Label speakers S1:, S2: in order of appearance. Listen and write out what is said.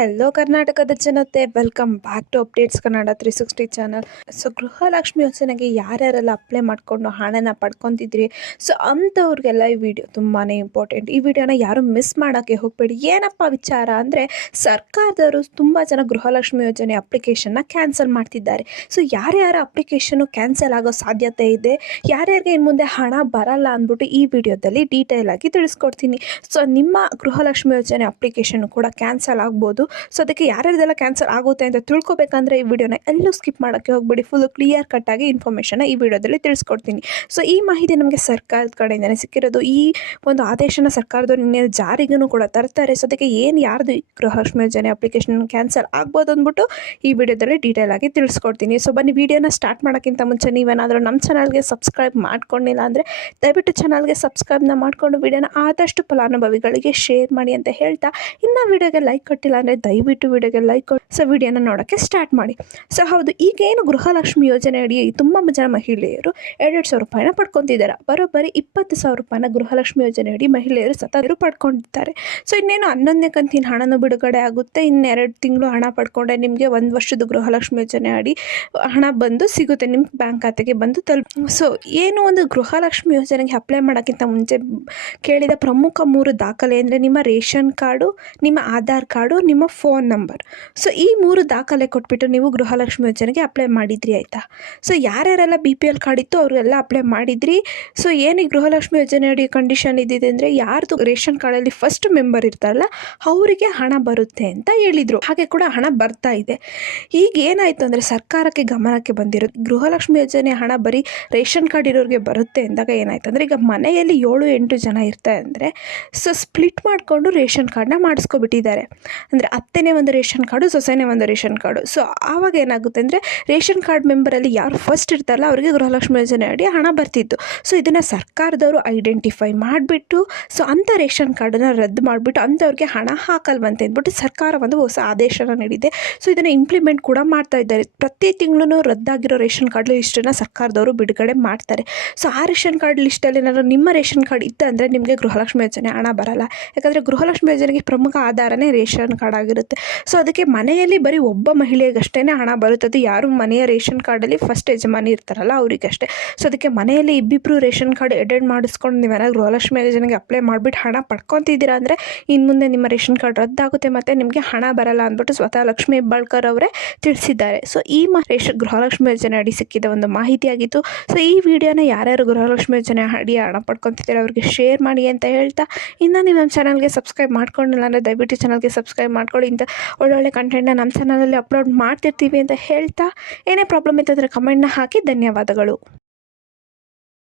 S1: Hello ಕರ್ನಾಟಕದ ಜನತೆ welcome back to updates Kannada three sixty channel so Gruhalakshmi ಯೋಜನೆಗೆ ಯಾರ್ಯಾರೆಲ್ಲ ಅಪ್ಲೈ ಮಾಡಿಕೊಂಡು ಹಣನ ಪಡ್ಕೊತಿದ್ರಿ ಸೊ ಅಂಥವ್ರಿಗೆಲ್ಲ ಈ ವಿಡಿಯೋ ತುಂಬಾ ಇಂಪಾರ್ಟೆಂಟ್ ಈ ವಿಡಿಯೋನ ಯಾರು ಮಿಸ್ ಮಾಡೋಕ್ಕೆ ಹೋಗಬೇಡಿ. ಏನಪ್ಪ ವಿಚಾರ ಅಂದರೆ, ಸರ್ಕಾರದವರು ತುಂಬ ಜನ ಗೃಹಲಕ್ಷ್ಮಿ ಯೋಜನೆ ಅಪ್ಲಿಕೇಶನ್ನ ಕ್ಯಾನ್ಸಲ್ ಮಾಡ್ತಿದ್ದಾರೆ. ಸೊ ಯಾರ್ಯಾರ ಅಪ್ಲಿಕೇಶನು ಕ್ಯಾನ್ಸಲ್ ಆಗೋ ಸಾಧ್ಯತೆ ಇದೆ? ಯಾರ್ಯಾರಿಗೆ ಇನ್ನು ಮುಂದೆ ಹಣ ಬರಲ್ಲ ಅಂದ್ಬಿಟ್ಟು ಈ ವಿಡಿಯೋದಲ್ಲಿ ಡೀಟೇಲ್ ಆಗಿ ತಿಳಿಸ್ಕೊಡ್ತೀನಿ. ಸೊ ನಿಮ್ಮ ಗೃಹಲಕ್ಷ್ಮಿ ಯೋಜನೆ ಅಪ್ಲಿಕೇಶನ್ ಕೂಡ ಕ್ಯಾನ್ಸಲ್ ಆಗ್ಬೋದು. ಸೊ ಅದಕ್ಕೆ ಯಾರ್ಯಾರ್ದೆಲ್ಲ ಕ್ಯಾನ್ಸರ್ ಆಗುತ್ತೆ ಅಂತ ತಿಳ್ಕೊಬೇಕಂದ್ರೆ ಈ ವಿಡಿಯೋನ ಎಲ್ಲೂ ಸ್ಕಿಪ್ ಮಾಡೋಕ್ಕೆ ಹೋಗ್ಬೇಡಿ. ಫುಲ್ ಕ್ಲಿಯರ್ ಕಟ್ಟಾಗಿ ಇನ್ಫಾರ್ಮೇಷನ್ನ ಈ ವಿಡಿಯೋದಲ್ಲಿ ತಿಳಿಸ್ಕೊಡ್ತೀನಿ. ಸೊ ಈ ಮಾಹಿತಿ ನಮಗೆ ಸರ್ಕಾರದ ಕಡೆಯಿಂದನೇ ಸಿಕ್ಕಿರೋದು. ಈ ಒಂದು ಆದೇಶನ ಸರ್ಕಾರದವ್ರು ನಿನ್ನೆ ಜಾರಿಗೂ ಕೂಡ ತರ್ತಾರೆ. ಸೊ ಅದಕ್ಕೆ ಏನು ಯಾರ್ದು ಗೃಹಲಕ್ಷ್ಮಿ ಯೋಜನೆ ಅಪ್ಲಿಕೇಶನ್ ಕ್ಯಾನ್ಸಲ್ ಆಗ್ಬೋದು ಅಂದ್ಬಿಟ್ಟು ಈ ವಿಡಿಯೋದಲ್ಲಿ ಡೀಟೇಲ್ ಆಗಿ ತಿಳಿಸ್ಕೊಡ್ತೀನಿ. ಸೊ ಬನ್ನಿ ವಿಡಿಯೋನ ಸ್ಟಾರ್ಟ್ ಮಾಡೋಕ್ಕಿಂತ ಮುಂಚೆ ನೀವೇನಾದರೂ ನಮ್ಮ ಚಾನಲ್ಗೆ ಸಬ್ಸ್ಕ್ರೈಬ್ ಮಾಡ್ಕೊಂಡಿಲ್ಲ ಅಂದರೆ ದಯವಿಟ್ಟು ಚಾನಲ್ಗೆ ಸಬ್ಸ್ಕ್ರೈಬ್ನ ಮಾಡಿಕೊಂಡು ವಿಡಿಯೋನ ಆದಷ್ಟು ಫಲಾನುಭವಿಗಳಿಗೆ ಶೇರ್ ಮಾಡಿ ಅಂತ ಹೇಳ್ತಾ, ಇನ್ನು ವಿಡಿಯೋಗೆ ಲೈಕ್ ಕೊಟ್ಟಿಲ್ಲ ದಯವಿಟ್ಟು ವಿಡಿಯೋಗೆ ಲೈಕ್ ಕೊಡಿ ಸೊ ವಿಡಿಯೋನ ನೋಡೋಕ್ಕೆ ಸ್ಟಾರ್ಟ್ ಮಾಡಿ. ಸೊ ಹೌದು, ಈಗೇನು ಗೃಹಲಕ್ಷ್ಮಿ ಯೋಜನೆ ಅಡಿ ತುಂಬ ಜನ ಮಹಿಳೆಯರು ಎರಡೆರಡು ಸಾವಿರ ರೂಪಾಯಿನ ಪಡ್ಕೊತಿದ್ದಾರೆ. ಬರೋಬ್ಬರಿ ಇಪ್ಪತ್ತು ಸಾವಿರ ರೂಪಾಯಿನ ಗೃಹಲಕ್ಷ್ಮಿ ಯೋಜನೆ ಅಡಿ ಮಹಿಳೆಯರು ಸತತರು ಪಡ್ಕೊಂಡಿದ್ದಾರೆ. ಸೊ ಇನ್ನೇನು ಹನ್ನೊಂದನೇ ಕಂತಿನ ಹಣನೂ ಬಿಡುಗಡೆ ಆಗುತ್ತೆ. ಇನ್ನೆರಡು ತಿಂಗಳು ಹಣ ಪಡ್ಕೊಂಡ್ರೆ ನಿಮಗೆ ಒಂದು ವರ್ಷದ ಗೃಹಲಕ್ಷ್ಮಿ ಯೋಜನೆ ಅಡಿ ಹಣ ಬಂದು ಸಿಗುತ್ತೆ ನಿಮ್ಮ ಬ್ಯಾಂಕ್ ಖಾತೆಗೆ ಬಂದು ತಲುಪ ಸೊ ಏನು ಒಂದು ಗೃಹಲಕ್ಷ್ಮಿ ಯೋಜನೆಗೆ ಅಪ್ಲೈ ಮಾಡೋಕ್ಕಿಂತ ಮುಂಚೆ ಕೇಳಿದ ಪ್ರಮುಖ ಮೂರು ದಾಖಲೆ ಅಂದರೆ ನಿಮ್ಮ ರೇಷನ್ ಕಾರ್ಡು, ನಿಮ್ಮ ಆಧಾರ್ ಕಾರ್ಡು, ನಿಮ್ಮ ಫೋನ್ ನಂಬರ್. ಸೊ, ಈ ಮೂರು ದಾಖಲೆ ಕೊಟ್ಬಿಟ್ಟು ನೀವು ಗೃಹಲಕ್ಷ್ಮಿ ಯೋಜನೆಗೆ ಅಪ್ಲೈ ಮಾಡಿದ್ರಿ ಆಯಿತಾ? ಸೊ, ಯಾರ್ಯಾರೆಲ್ಲ ಬಿ ಪಿ ಎಲ್ ಕಾರ್ಡ್ ಇತ್ತು ಅವರೆಲ್ಲ ಅಪ್ಲೈ ಮಾಡಿದ್ರಿ. ಸೊ, ಏನು ಗೃಹಲಕ್ಷ್ಮಿ ಯೋಜನೆ ಅಡಿ ಕಂಡೀಷನ್ ಇದ್ದಿದೆ ಅಂದರೆ ಯಾರ್ದು ರೇಷನ್ ಕಾರ್ಡಲ್ಲಿ ಫಸ್ಟ್ ಮೆಂಬರ್ ಇರ್ತಾರಲ್ಲ, ಅವರಿಗೆ ಹಣ ಬರುತ್ತೆ ಅಂತ ಹೇಳಿದರು. ಹಾಗೆ ಕೂಡ ಹಣ ಬರ್ತಾ ಇದೆ. ಈಗ ಏನಾಯಿತು ಅಂದರೆ ಸರ್ಕಾರಕ್ಕೆ ಗಮನಕ್ಕೆ ಬಂದಿರೋದು ಗೃಹಲಕ್ಷ್ಮಿ ಯೋಜನೆ ಹಣ ಬರೀ ರೇಷನ್ ಕಾರ್ಡ್ ಇರೋರಿಗೆ ಬರುತ್ತೆ ಅಂದಾಗ ಏನಾಯ್ತು ಅಂದರೆ ಈಗ ಮನೆಯಲ್ಲಿ ಏಳು ಎಂಟು ಜನ ಇರ್ತಾರೆ ಅಂದರೆ, ಸೊ ಸ್ಪ್ಲಿಟ್ ಮಾಡಿಕೊಂಡು ರೇಷನ್ ಕಾರ್ಡ್ನ ಮಾಡಿಸ್ಕೊಬಿಟ್ಟಿದ್ದಾರೆ. ಅಂದರೆ ಅತ್ತೆನೇ ಒಂದು ರೇಷನ್ ಕಾರ್ಡು, ಸೊಸೆನೇ ಒಂದು ರೇಷನ್ ಕಾರ್ಡು. ಸೊ ಆವಾಗ ಏನಾಗುತ್ತೆ ಅಂದರೆ, ರೇಷನ್ ಕಾರ್ಡ್ ಮೆಂಬರಲ್ಲಿ ಯಾರು ಫಸ್ಟ್ ಇರ್ತಾರಲ್ಲ, ಅವರಿಗೆ ಗೃಹಲಕ್ಷ್ಮಿ ಯೋಜನೆ ಅಡಿ ಹಣ ಬರ್ತಿತ್ತು. ಸೊ ಇದನ್ನು ಸರ್ಕಾರದವರು ಐಡೆಂಟಿಫೈ ಮಾಡಿಬಿಟ್ಟು ಸೊ ಅಂಥ ರೇಷನ್ ಕಾರ್ಡನ್ನು ರದ್ದು ಮಾಡಿಬಿಟ್ಟು, ಅಂಥವ್ರಿಗೆ ಹಣ ಹಾಕಲ್ವಂತೆ ಅಂದ್ಬಿಟ್ಟು ಸರ್ಕಾರ ಒಂದು ಹೊಸ ಆದೇಶನ ನೀಡಿದೆ. ಸೊ ಇದನ್ನು ಇಂಪ್ಲಿಮೆಂಟ್ ಕೂಡ ಮಾಡ್ತಾ ಇದ್ದಾರೆ. ಪ್ರತಿ ತಿಂಗಳೂ ರದ್ದಾಗಿರೋ ರೇಷನ್ ಕಾರ್ಡ್ ಲಿಸ್ಟನ್ನು ಸರ್ಕಾರದವರು ಬಿಡುಗಡೆ ಮಾಡ್ತಾರೆ. ಸೊ ಆ ರೇಷನ್ ಕಾರ್ಡ್ ಲಿಸ್ಟಲ್ಲಿ ಏನಾದ್ರು ನಿಮ್ಮ ರೇಷನ್ ಕಾರ್ಡ್ ಇತ್ತಂದರೆ ನಿಮಗೆ ಗೃಹಲಕ್ಷ್ಮಿ ಯೋಜನೆ ಹಣ ಬರಲ್ಲ. ಯಾಕಂದರೆ ಗೃಹಲಕ್ಷ್ಮಿ ಯೋಜನೆಗೆ ಪ್ರಮುಖ ಆಧಾರನೇ ರೇಷನ್ ಕಾರ್ಡ್ ಆಗಿರುತ್ತೆ. ಸೊ ಅದಕ್ಕೆ ಮನೆಯಲ್ಲಿ ಬರೀ ಒಬ್ಬ ಮಹಿಳೆಗಷ್ಟೇ ಹಣ ಬರುತ್ತದೆ. ಯಾರು ಮನೆಯ ರೇಷನ್ ಕಾರ್ಡಲ್ಲಿ ಫಸ್ಟ್ ಯಜಮಾನಿ ಇರ್ತಾರಲ್ಲ ಅವರಿಗಷ್ಟೇ. ಸೊ ಅದಕ್ಕೆ ಮನೆಯಲ್ಲಿ ಇಬ್ಬಿಬ್ಬರು ರೇಷನ್ ಕಾರ್ಡ್ ಎಡೆಡ್ ಮಾಡಿಸ್ಕೊಂಡು ನೀವೇನಾದ್ರು ಗೃಹಲಕ್ಷ್ಮಿ ಯೋಜನೆಗೆ ಅಪ್ಲೈ ಮಾಡಿಬಿಟ್ಟು ಹಣ ಪಡ್ಕೊತಿದ್ದೀರಾ ಅಂದರೆ ಇನ್ನು ಮುಂದೆ ನಿಮ್ಮ ರೇಷನ್ ಕಾರ್ಡ್ ರದ್ದಾಗುತ್ತೆ ಮತ್ತು ನಿಮಗೆ ಹಣ ಬರಲ್ಲ ಅಂದ್ಬಿಟ್ಟು ಸ್ವತಃ ಲಕ್ಷ್ಮಿ ಹೆಬ್ಬಾಳ್ಕರ್ ಅವರೇ ತಿಳಿಸಿದ್ದಾರೆ. ಸೊ ಈ ಮ ರೇಷನ್ ಗೃಹಲಕ್ಷ್ಮಿ ಯೋಜನೆ ಅಡಿ ಸಿಕ್ಕಿದ ಒಂದು ಮಾಹಿತಿಯಾಗಿತ್ತು ಸೊ ಈ ವಿಡಿಯೋನ ಯಾರ್ಯಾರು ಗೃಹಲಕ್ಷ್ಮಿ ಯೋಜನೆ ಅಡಿ ಹಣ ಪಡ್ಕೊತಿದ್ದಾರೆ ಅವರಿಗೆ ಶೇರ್ ಮಾಡಿ ಅಂತ ಹೇಳ್ತಾ, ಇನ್ನು ನೀವು ನಮ್ಮ ಚಾನಲ್ಗೆ ಸಬ್ಸ್ಕ್ರೈಬ್ ಮಾಡ್ಕೊಂಡಿಲ್ಲ ಅಂದರೆ ದಯವಿಟ್ಟು ಚಾನಲ್ಗೆ ಸಬ್ಸ್ಕ್ರೈಬ್ ಮಾಡ್ಕೊಳ್ಳಿ ಇಂಥ ಒಳ್ಳೊಳ್ಳೆ ಕಂಟೆಂಟ್ನ ನಮ್ಮ ಚಾನಲಲ್ಲಿ ಅಪ್ಲೋಡ್ ಮಾಡ್ತಿರ್ತೀವಿ ಅಂತ ಹೇಳ್ತಾ ಏನೇ ಪ್ರಾಬ್ಲಮ್ ಇತ್ತು ಅಂದರೆ ಕಮೆಂಟ್ನ ಹಾಕಿ ಧನ್ಯವಾದಗಳು.